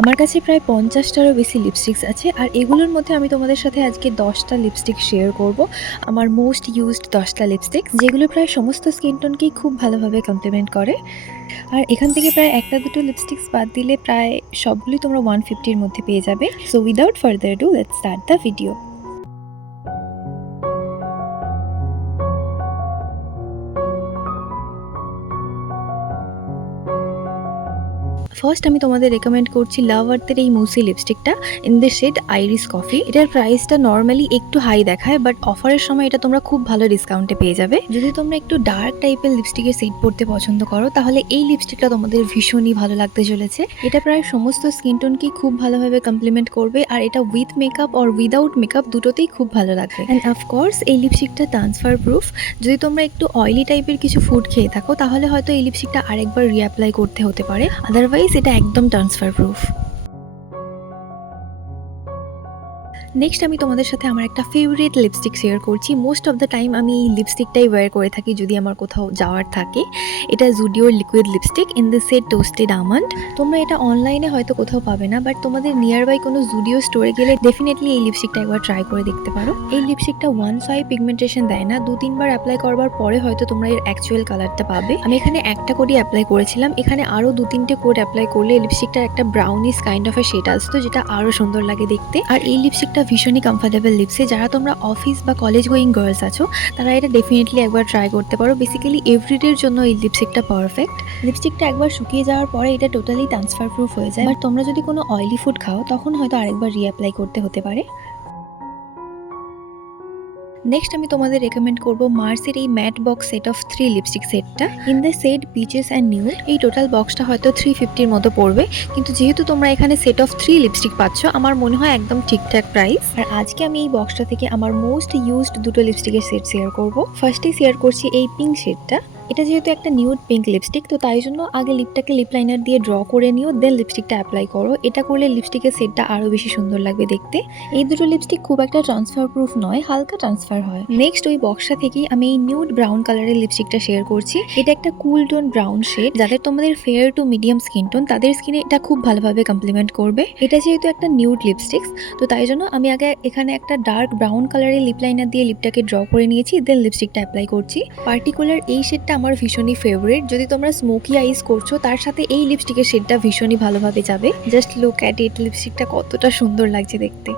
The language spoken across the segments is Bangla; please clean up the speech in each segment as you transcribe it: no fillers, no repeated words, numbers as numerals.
আমার কাছে প্রায় ৫০টারও বেশি লিপস্টিক্স আছে, আর এগুলোর মধ্যে আমি তোমাদের সাথে আজকে ১০টা লিপস্টিক শেয়ার করব। আমার মোস্ট ইউজড ১০টা লিপস্টিক, যেগুলো প্রায় সমস্ত স্কিন টোনকেই খুব ভালোভাবে কমপ্লিমেন্ট করে। আর এখান থেকে প্রায় একটা দুটো লিপস্টিক্স বাদ দিলে প্রায় সবগুলোই তোমরা 150-র মধ্যে পেয়ে যাবে। So without further do, let's start the video. First আমি তোমাদের রেকমেন্ড করছি লাভ আর্থের এই মুসি লিপস্টিকটা in the shade Irish coffee. এটার প্রাইসটা নর্মালি একটু হাই দেখায়, বাট অফারের সময় এটা তোমরা খুব ভালো ডিসকাউন্টে পেয়ে যাবে। যদি তোমরা একটু ডার্ক টাইপের লিপস্টিকের সেট পরতে পছন্দ করো, তাহলে এই লিপস্টিকটা তোমাদের ভীষণই ভালো লাগতে চলেছে। এটা প্রায় সমস্ত স্কিন টোনকেই খুব ভালোভাবে কমপ্লিমেন্ট করবে, আর এটা with makeup or without makeup দুটোতেই খুব ভালো লাগবে। অ্যান্ড অফকোর্স এই লিপস্টিকটা ট্রান্সফার প্রুফ। যদি তোমরা একটু অয়েলি টাইপের কিছু ফুড খেয়ে থাকো, তাহলে হয়তো এই লিপস্টিকটা আরেকবার রিঅ্যাপ্লাই করতে হতে পারে, আদারওয়াইজ এটা একদম ট্রান্সফার প্রুফ। নেক্সট আমি তোমাদের সাথে আমার একটা ফেভারিট লিপস্টিক শেয়ার করছি। মোস্ট অফ দ্য টাইম আমি এই লিপস্টিকটাই ওয়্যার করে থাকি যদি আমার কোথাও যাওয়ার থাকে। এটা জুডিওর liquid lipstick in the shade toasted almond. তোমরা এটা অনলাইনে হয়তো কোথাও পাবে না, বাট তোমাদের নিয়ার বাই কোনো জুডিও স্টোরে গেলে ডেফিনেটলি এই লিপস্টিকটা একবার ট্রাই করে দেখতে পারো। এই লিপস্টিকটা 1-5 পিগমেন্টেশন দেয় না, 2-3 বার অ্যাপ্লাই করবার পরে হয়তো তোমরা এর অ্যাকচুয়াল কালারটা পাবে। আমি এখানে একটা কোডই অ্যাপ্লাই করেছিলাম, এখানে আরও 2-3টে কোড অ্যাপ্লাই করলে এই লিপস্টিকটার একটা brownish kind of a shade আসতো, যেটা আরও সুন্দর লাগে দেখতে। আর এই লিপস্টিকটা ভীষণই কমফোর্টেবল লিপসে। যারা তোমরা অফিস বা কলেজ গোয়িং গার্লস আছো, তারা এটা ডেফিনেটলি একবার ট্রাই করতে পারো। বেসিক্যালি এভরিডের জন্য এই লিপস্টিকটা পারফেক্ট। লিপস্টিকটা একবার শুকিয়ে যাওয়ার পরে এটা টোটালি ট্রান্সফার প্রুফ হয়ে যায়, বাট তোমরা যদি কোনো অয়েলি ফুড খাও, তখন হয়তো আরেকবার রিঅ্যাপ্লাই করতে হতে পারে। নেক্সট আমি তোমাদের রেকমেন্ড করব মার্সের এই matte box set of 3 lipstick সেটটা in the shade beaches and nude. এই টোটাল বক্সটা হয়তো 350-র মতো পড়বে, কিন্তু যেহেতু তোমরা এখানে সেট অফ 3 লিপস্টিক পাচ্ছ, আমার মনে হয় একদম ঠিকঠাক প্রাইস। আর আজকে আমি এই বক্সটা থেকে আমার মোস্ট ইউজড দুটো লিপস্টিকের সেট শেয়ার করব। ফার্স্টেই শেয়ার করছি এই পিঙ্ক শেডটা। এটা যেহেতু একটা নিউড পিঙ্ক লিপস্টিক, তো তাই জন্য আগে লিপটাকে লিপ লাইনার দিয়ে ড্র করে নিও, দেন লিপস্টিকটা অ্যাপ্লাই করো। এটা করলে লিপস্টিকের সেটটা আরও বেশি সুন্দর লাগবে দেখতে। এই দুটো লিপস্টিক খুব একটা ট্রান্সফার প্রুফ নয়, হালকা ট্রান্সফার হয়। নেক্সট ওই বক্সটা থেকেই আমি এই নিউড ব্রাউন কালারের লিপস্টিকটা শেয়ার করছি। এটা একটা কুল টোন ব্রাউন শেড। যাদের তোমাদের fair to medium skin tone, তাদের স্কিনে এটা খুব ভালোভাবে কমপ্লিমেন্ট করবে। এটা যেহেতু একটা নিউড লিপস্টিক্স, তো তাই জন্য আমি আগে এখানে একটা ডার্ক ব্রাউন কালারের লিপ লাইনার দিয়ে লিপটাকে ড্র করে নিয়েছি, দেন লিপস্টিকটা অ্যাপ্লাই করছি। পার্টিকুলার এই শেডটা আমার ভীষণই ফেভারিট। যদি তোমরা স্মোকি আইস করছো, তার সাথে এই লিপস্টিকের শেডটা ভীষণই ভালোভাবে যাবে। জাস্ট লুক অ্যাট ইট, লিপস্টিকটা কতটা সুন্দর লাগছে দেখতে।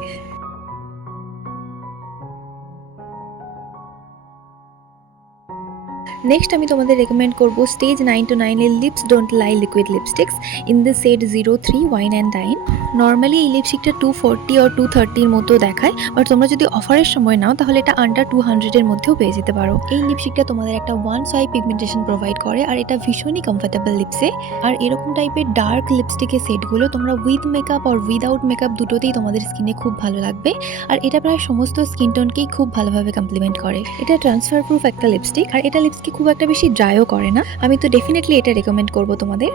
নেক্সট আমি তোমাদের রেকমেন্ড করব স্টেজ 9-9 এর lips don't lie liquid lipsticks in the shade 03 wine and dine. Normally এই লিপস্টিকটা 240 আর 230-র মতো দেখায়, বাট তোমরা যদি অফারের সময় নাও, তাহলে এটা আন্ডার 200-এর মধ্যেও পেয়ে যেতে পারো। এই লিপস্টিকটা তোমাদের একটা 1-5 পিগমেন্টেশন প্রোভাইড করে, আর এটা ভীষণই কমফোর্টেবল লিপসে। আর এরকম টাইপের ডার্ক লিপস্টিকের সেটগুলো তোমরা উইথ মেকআপ আর উইদাউট মেকআপ দুটোতেই তোমাদের স্কিনে খুব ভালো লাগবে। আর এটা প্রায় সমস্ত স্কিন টোনকেই খুব ভালোভাবে কমপ্লিমেন্ট করে। এটা ট্রান্সফার প্রুফ একটা লিপস্টিক, আর এটা লিপসকে খুব একটা বেশি ড্রাইও করে না। আমি তো ডেফিনেটলি এটা রেকমেন্ড করব তোমাদের।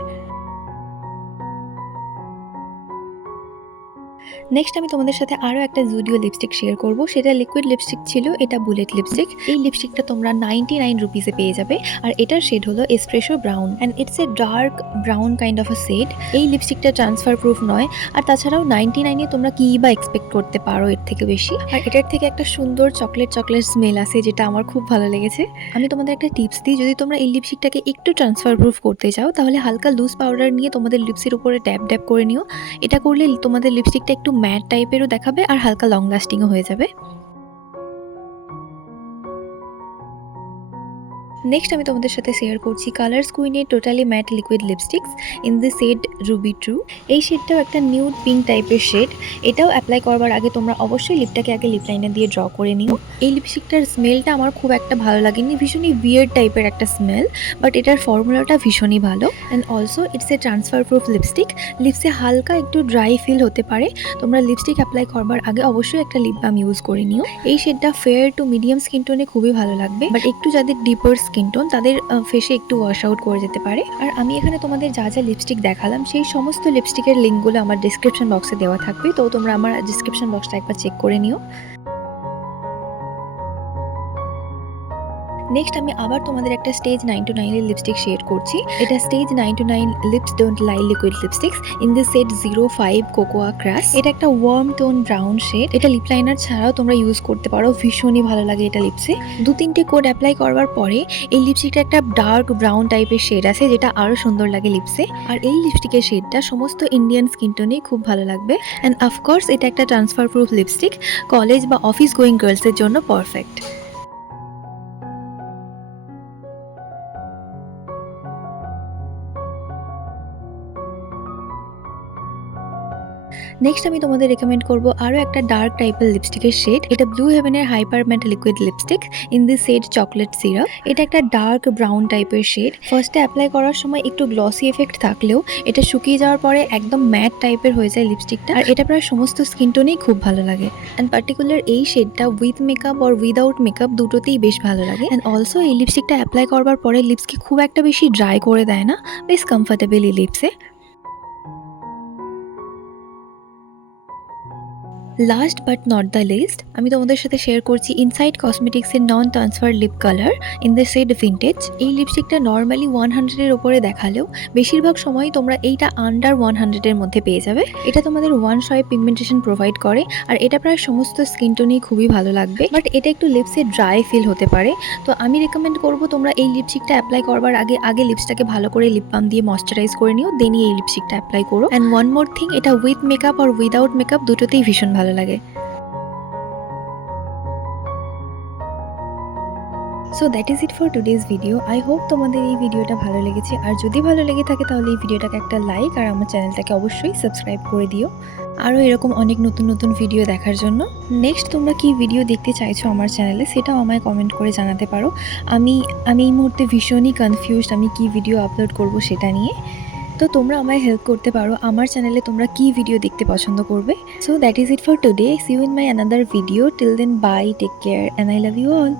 নেক্সট আমি তোমাদের সাথে আরও একটা জুডিও লিপস্টিক শেয়ার করব। সেটা লিকুইড লিপস্টিক ছিল, এটা বুলেট লিপস্টিক। এই লিপস্টিকটা তোমরা 99 রুপিসে পেয়ে যাবে, আর এটার শেড হলো espresso brown, and it's a dark brown kind of a shade. এই লিপস্টিকটা ট্রান্সফার প্রুফ নয়, আর তাছাড়াও 99-এ তোমরা কী বা এক্সপেক্ট করতে পারো এর থেকে বেশি। আর এটার থেকে একটা সুন্দর চকলেট স্মেল আসে, যেটা আমার খুব ভালো লেগেছে। আমি তোমাদের একটা টিপস দিই, যদি তোমরা এই লিপস্টিকটাকে একটু ট্রান্সফার প্রুফ করতে চাও, তাহলে হালকা লুজ পাউডার নিয়ে তোমাদের লিপসের উপরে ট্যাপ ট্যাপ করে নিও। এটা করলে তোমাদের লিপস্টিকটা একটু ম্যাট টাইপেরও দেখাবে, আর হালকা লং লাস্টিংও হয়ে যাবে। নেক্সট আমি তোমাদের সাথে শেয়ার করছি কালার্স কুইনের totally matte liquid lipsticks in the shade ruby true. এই শেডটাও একটা নিউড পিঙ্ক টাইপের শেড। এটাও অ্যাপ্লাই করবার আগে তোমরা অবশ্যই লিপটাকে আগে লিপ লাইনার দিয়ে ড্র করে নিও। এই লিপস্টিকটার স্মেলটা আমার খুব একটা ভালো লাগেনি, ভীষণই উইয়ার্ড টাইপের একটা স্মেল, বাট এটার ফর্মুলাটা ভীষণই ভালো। And also it's a transfer proof lipstick. লিপসে হালকা একটু ড্রাই ফিল হতে পারে, তোমরা লিপস্টিক অ্যাপ্লাই করবার আগে অবশ্যই একটা লিপ বাম ইউজ করে নিও। এই শেডটা ফেয়ার টু মিডিয়াম স্কিন টোনে খুবই ভালো লাগবে, বাট একটু যাদের ডিপার স্কিন টোন, তাদের ফেসে একটু ওয়াশ আউট করে যেতে পারে। আর আমি এখানে তোমাদের যা যা লিপস্টিক দেখালাম, সেই সমস্ত লিপস্টিকের লিঙ্কগুলো আমার ডিসক্রিপশন বক্সে দেওয়া থাকবে, তো তোমরা আমার ডিসক্রিপশন বক্সটা একবার চেক করে নিও। নেক্সট আমি আবার তোমাদের একটা স্টেজ 9 to 9 এর লিপস্টিক শেড করছি। এটা stage 9 to 9 lips don't lie liquid lipsticks in this set 05 cocoa crush. এটা একটা ওয়ার্ম টোন ব্রাউন শেড। এটা লিপ লাইনার ছাড়াও তোমরা ইউজ করতে পারো, ভীষণই ভালো লাগে এটা লিপসে। 2-3টে কোড অ্যাপ্লাই করবার পরে এই লিপস্টিকটা একটা ডার্ক ব্রাউন টাইপের শেড আছে, যেটা আরো সুন্দর লাগে লিপসে। আর এই লিপস্টিকের শেডটা সমস্ত ইন্ডিয়ান স্কিন টোনেই খুব ভালো লাগবে। অ্যান্ড অফকোর্স এটা একটা ট্রান্সফার প্রুফ লিপস্টিক, কলেজ বা অফিস গোয়িং গার্লসের জন্য পারফেক্ট। নেক্সট আমি তোমাদের রেকমেন্ড করব আরও একটা ডার্ক টাইপের লিপস্টিকের শেড। এটা ব্লু হেভেনের hyper matte liquid lipstick in this shade chocolate syrup. এটা একটা ডার্ক ব্রাউন টাইপের শেড। ফার্স্টে অ্যাপ্লাই করার সময় একটু গ্লসি এফেক্ট থাকলেও এটা শুকিয়ে যাওয়ার পরে একদম ম্যাট টাইপের হয়ে যায় লিপস্টিকটা। আর এটা প্রায় সমস্ত স্কিন টোনেই খুব ভালো লাগে। অ্যান্ড পার্টিকুলার এই শেডটা উইথ মেকআপ আর উইদাউট মেকআপ দুটোতেই বেশ ভালো লাগে। অ্যান্ড অলসো এই লিপস্টিকটা অ্যাপ্লাই করবার পরে লিপসকে খুব একটা বেশি ড্রাই করে দেয় না, বেশ কমফর্টেবল এই লিপসে। Last but not the least, আমি তোমাদের সাথে শেয়ার করছি ইনসাইড কসমেটিক্সের non transfer lip colour in the shade vintage. এই লিপস্টিকটা নর্মালি 100-এর ওপরে দেখালেও বেশিরভাগ সময় তোমরা এইটা আন্ডার 100-এর মধ্যে পেয়ে যাবে। এটা তোমাদের ওয়ান শয়ে পিগমেন্টেশন প্রোভাইড করে, আর এটা প্রায় সমস্ত স্কিন টোনেই খুবই ভালো লাগবে। বাট এটা একটু লিপসে ড্রাই ফিল হতে পারে। তো আমি রেকমেন্ড করবো তোমরা এই লিপস্টিকটা অ্যাপ্লাই করবার আগে লিপসটাকে ভালো করে লিপ বাম দিয়ে ময়শ্চারাইজ করে নিও, দেনই এই লিপস্টিকটা অ্যাপ্লাই করো। অ্যান্ড ওয়ান মোর থিং, এটা উইথ মেকআপ আর উইদাউট মেকআপ দুটোতেই ভীষণ ভালো লাগে। So that is it for today's video. I hope তোমাদের এই ভিডিওটা ভালো লেগেছে, আর যদি ভালো লেগে থাকে তাহলে এই ভিডিওটাকে একটা লাইক আর আমার চ্যানেলটাকে অবশ্যই সাবস্ক্রাইব করে দিও আরও এরকম অনেক নতুন নতুন ভিডিও দেখার জন্য। নেক্সট তোমরা কি ভিডিও দেখতে চাইছো আমার চ্যানেলে সেটাও আমায় কমেন্ট করে জানাতে পারো। আমি আমি এই মুহূর্তে ভীষণই কনফিউজড আমি কি ভিডিও আপলোড করব সেটা নিয়ে। তো তোমরা আমায় হেল্প করতে পারো, আমার চ্যানেলে তোমরা কি ভিডিও দেখতে পছন্দ করবে। So that is it for today. See you in my another video. Till then bye, take care and I love you all.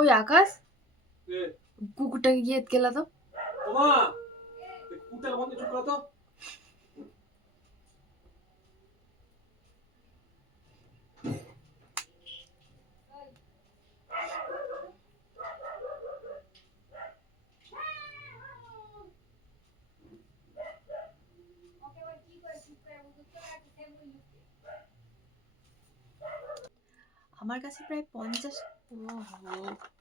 ওই আকাশ, কুকুরটাকে গিয়ে গেলা তো। ওমা, কুকুরটাকে বন্ধ চুপ করো তো। আমার কাছে প্রায় 50। ওহো।